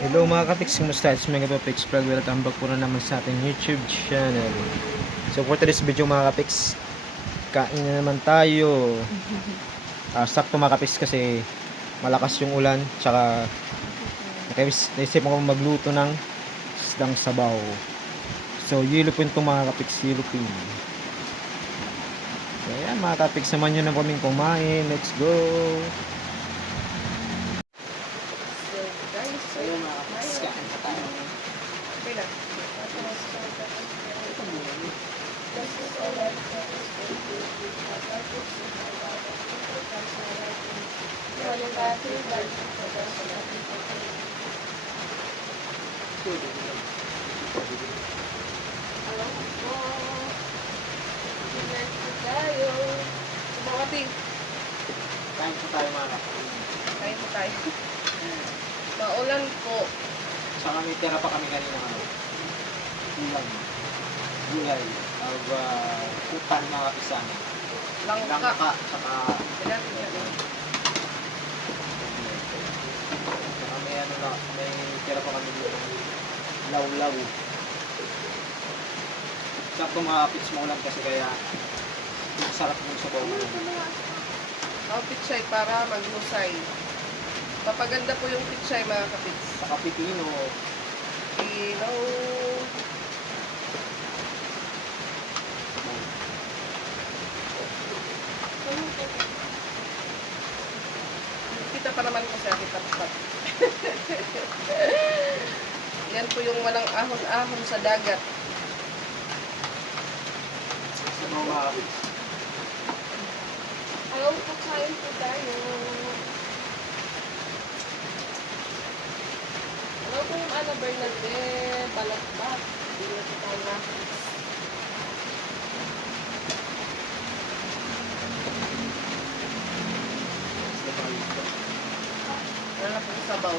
Hello mga kapiks, kumusta? It's Mega Pics Vlog. Welcome back po na naman sa ating YouTube channel. So for today's video mga kapiks, kain na naman tayo. Sakto mga kapiks kasi malakas yung ulan. Tsaka naisip ko magluto ng isdang sabaw. So yellow pin itong mga kapiks, yellow pin. So ayan mga kapiks, naman nyo na kaming kumain. Let's go! Kain po tayo mga kapiks. Kain po tayo. Maulan po. Saka may tira pa kami kanina ulam, gulay, utan mga kapisan. Langka. Saka may tira pa kami dito. Law-law. Sakto mga kapiks, maulan kasi kaya sarap yung sabaw mo. Ang pichay para maglusay. Papaganda po yung pichay mga kapits. Saka pipino. Pino. Kita pa naman ko sa akin tapat. Yan po yung walang ahon-ahon sa dagat. Sabaw mga kapiks. Ayaw po kain po tayo. Ano po yung Bernadette, balakbak. Hindi na po tayo na. Wala na po yung sabaw.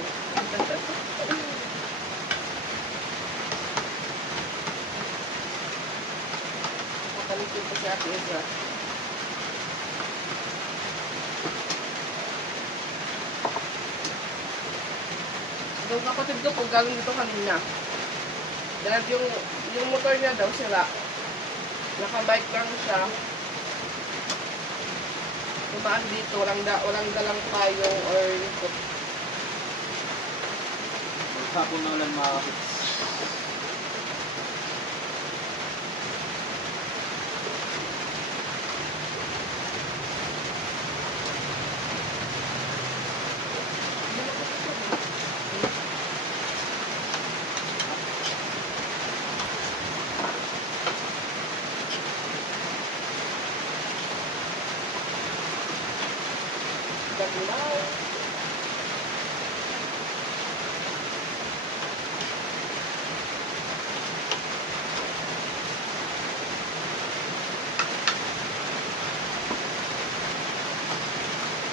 Nakalitin po si Ate Ezra. Yung kapatid ko po galing dito kanina. Dahil yung motor niya daw sira. Nakabike lang siya. Tumaan dito, walang dalang payong or ikot. Maghapon na ulan mga kapiks. Gagulaw.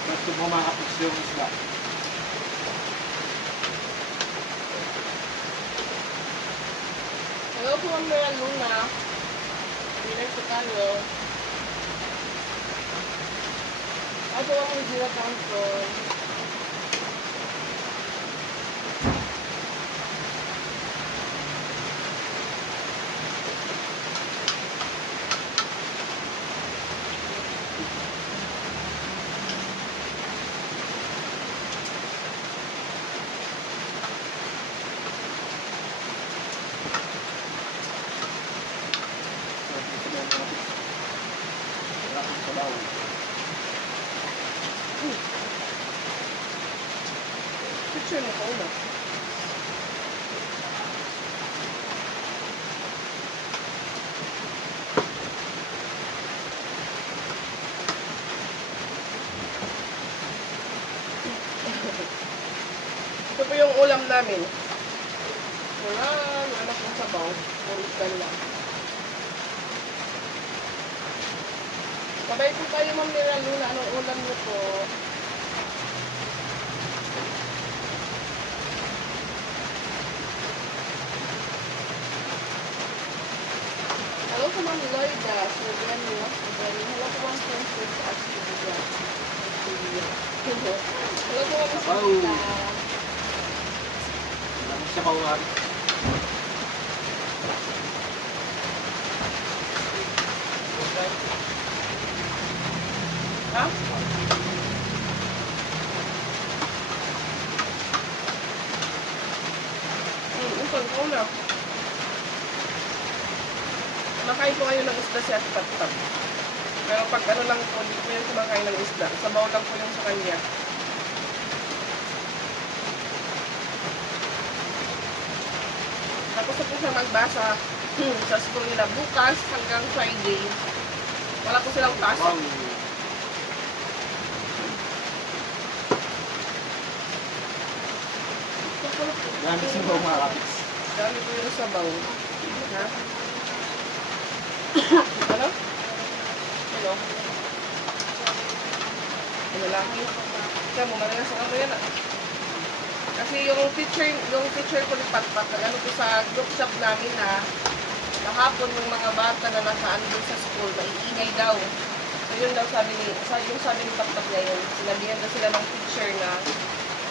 Gusto mo mga kapiks yung isda. Hello po, Ma'am Mira Luna. Winner sa Kalo. Ako ang Mira Council. Sabaw. Picture na ko na. Ito po yung ulam namin. Wala pong sabaw. Puritan lang. Sabay po kayo, Ma'am Mira Luna. Anong ulam niyo po? Hello po, Ma'am Lloyda. Sobrang niyo. Hello po, Ma'am Princess. Hello po, Ma'am Sabaw. Sita. Isa pa mga Ha? Utol ko na. Kumakain ko ngayon ng isda si Ate Pat-Pat. Pero pag ano lang po, hindi ko yun kumakain ng isda. Sabaw lang po yung sa kanya. Tapos na po siya magbasa sa school nila bukas hanggang Friday. Wala po silang pasok. Dami sa mga kapits. Dami po yung sabaw. Ha? Ano? Ano? Ano laki? Kaya mo, malaga sa kamo yan ah. Kasi yung teacher ko ni Pat-Pat, nag-ano po sa group shop namin na kahapon yung mga bata na nakaano doon sa school, maiingay daw. So yun daw sabi ni Pat-Pat ngayon, sinabihan daw sila ng teacher na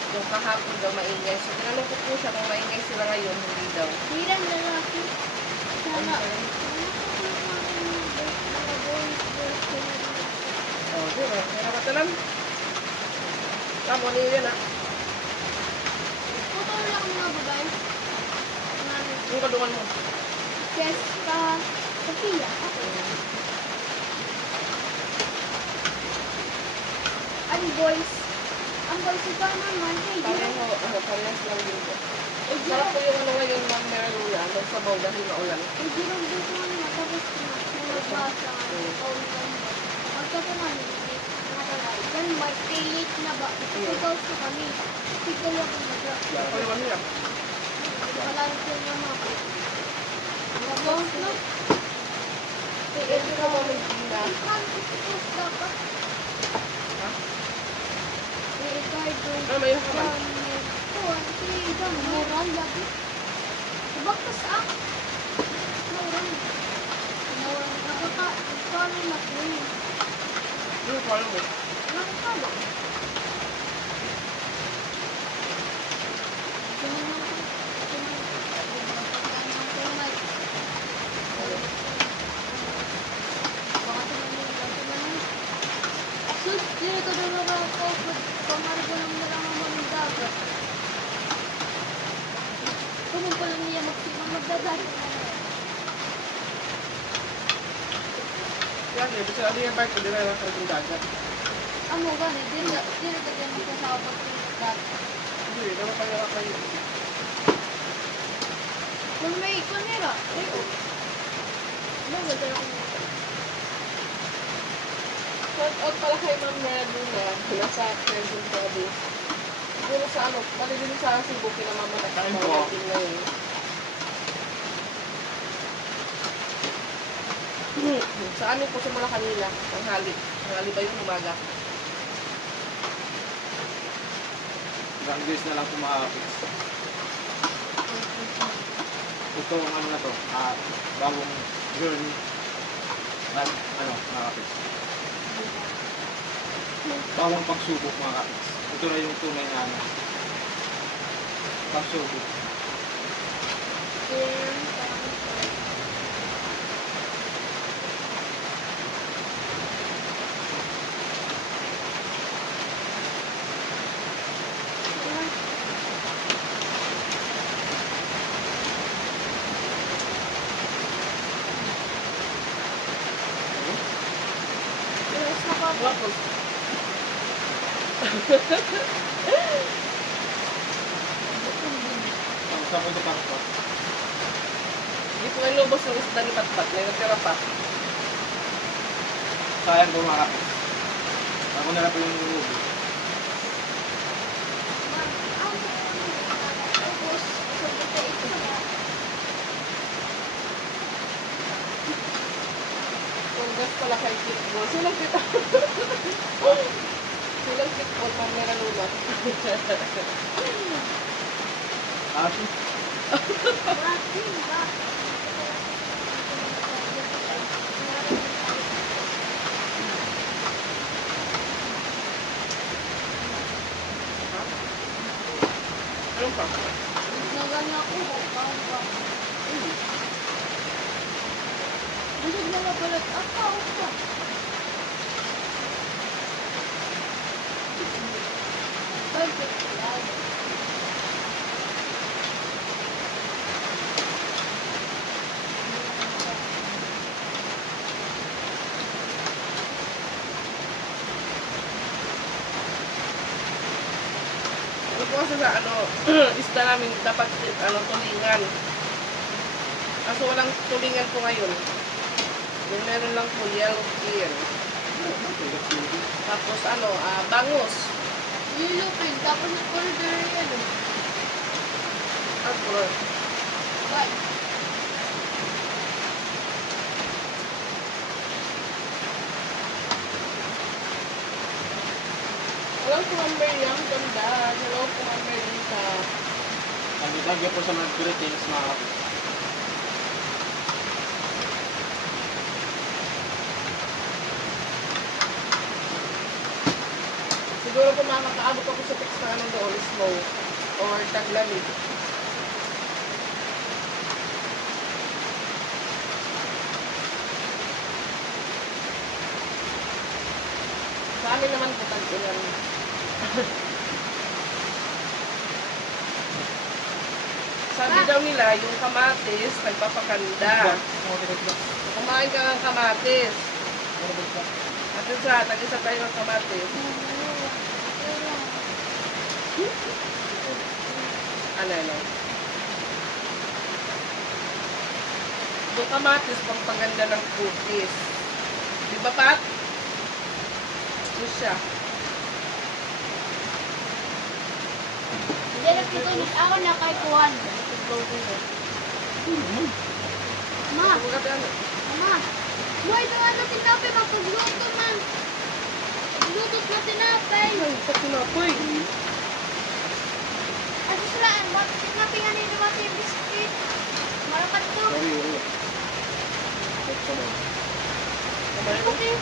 yung kahapon daw maingay. So tinanong ko po siya kung maingay sila ngayon, hindi daw. Hirang lalaki. Sana. Oh, di ba? Kaya matalam. Tamo niyo yan ah. Puto lang mga babae. Yung kadungan mo. Jessica Sophia. Ang boys. Ang boys ito naman. Parehas lang din po. Sarap po yung ano ngayon, Ma'am Merlula, nagsabaw dahil maulan. Hindi lang dito nga matapos na nagbasa. Pagkata nga nakalay. Then may late na ba? Ikaw sa kami. Ikaw lang ang nag- Ako naman nila. Wala ko naman. Nabawang na. Pwede ka ba may gina? Dapat. Ha? Ricardo. Ano, mayroon ka man? Murang lagi. Bakit sa ako? Murang. Nakakano na po yun. Yung kala mo. Nakakalo. Sus, dito ko na lang ako. Pamargo lang na lang ang mga dagat. Kung pala niya magdadagat na lang. Yan, eh. Bisa ano yung bike ko, di na lang karagong dagat. Ano gani? Dili ka din magkasama pag Hindi, naman kayo. kung may kanira. Ayun. Ano ba tayo kung Shout out pala kay Ma'am Merlula, nasa Quezon Province. Siguro sa ano, pati din sa Cebu, kinamamanat Kain ang po. mga natin ngayon. Sa amin po simula kanina, tanghali. Tanghali ba yung umaga? Ilang days na lang po mga kapits. Ito ang ano na to, bagong journey. At ano, mga kapits. Bagong pagsubok mga kapits. Ito na yung tunay na ano. Pagsubok. Yes, nakaka- Wala po. Ang sa ko ito pa. Hindi po yung lubos ng isda ni Pat-Pat, may natira pa. Sayang po mga kapits. Ako na lang po yung lubo. Tapos, sabi ko ito na. Congrats pala kay Kitbol. Silang kita. Silang Kitbol, Ma'am Merlula. Aso. Bakit ba? Ano pa? Nagani ako. Busog na mapalat. Ako. Perfect. Ano po kasi sa isda namin dapat tulingan. Kaso walang tulingan po ngayon. Yung meron lang po yellow tail. Tapos bangus. Lilupin. Tapos order yan. Tapos, Bye. hello po Ma'am Miriam, ganda. Hello po Ma'am Merita. Lagyan po sa mga Philippines, mga kapis. Siguro po makakaabot ako sa text na doon, smoke or taglamig. Sa amin naman po tag-ulan. Sabi daw nila, yung kamatis, nagpapakanda. Kumain ka ng kamatis. At yun sa, tag-isa tayo ng kamatis. Ano? Yung kamatis, pampaganda ng cookies. Di ba, Pat? Yun siya. Hindi na pitulit ako na kay Kuhan. Ma, Mama. Mo, ito ano tinapay, magpagluto man. Pagluto na tinapay. Ay, sa tinapoy. At saan, bakit tinapay nga nito mati yung biscuit? Marapat to. Okay.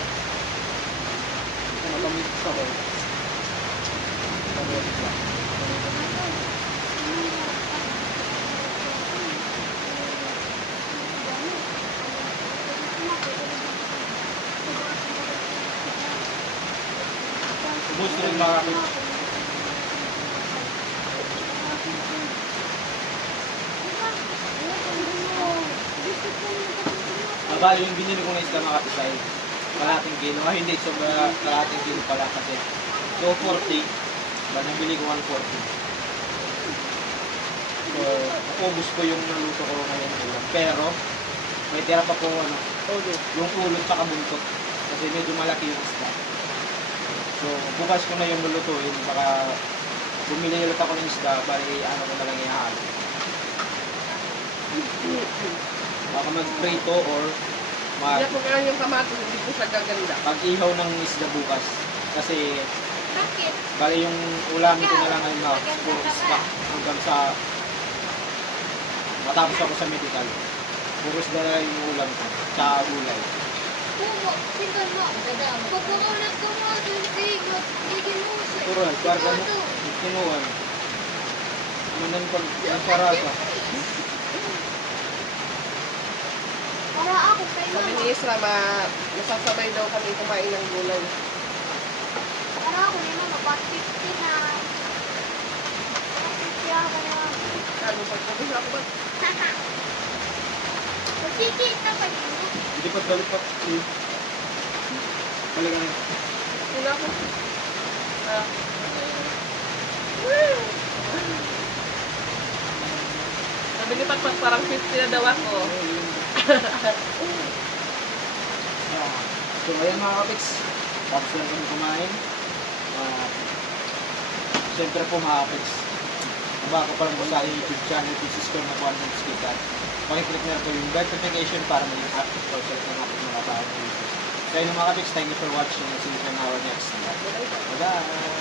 Gusto rin mga kapis. Bali yung binili ko na isda mga kapis ay kalating kilo. Hindi, sobra kalating kilo pala kasi. So 40, ba nabili ko 140. So, ubus ko yung naluto ko ngayon ulam. Pero, may tira pa po yung ulot sa buntot. Kasi medyo malaki yung isda. So, bukas ko na yung lulutuin. Baka bumili ulit ako ng isda, bali ano ko na lang ihalo. Baka mag-prito or Hindi ako kaya yung kamatis, hindi ko siya gaganda. pag-ihaw ng isda bukas. Kasi Bakit? bali yung ulamin ko na lang ngayon na puro isda hanggang sa matapos ako sa medical. Puro isda na lang yung ulam ko, sa gulay. Kumo, tingnan mo. Pagkakulat ko mo, tingnan mo. Tural, karga mo, tinuan. Ano nang pag sarasa? Para ako kayo. Sabi ni Isra, masasabay daw kami kumain ng gulay. Para ako ni Mama, ba't 50 na? 50 ako na. Kano, pagpapis ako ba? Magkikita pa yun. Hindi pa balik pa. Balik ka na. Sila ako. Sabi ni Patpat, parang 50 na daw ako. So ayan mga kapiks, tapos na kami kumain. Siyempre po mga kapiks, bago pa lang po sa YouTube channel, this ko na po ang subscribe. Pakiclick na po yung notification para maging active po sa mga ating mga bago ng YouTube. Kaya mga kapiks, thank you for watching and see you in our next vlog. Bye-bye!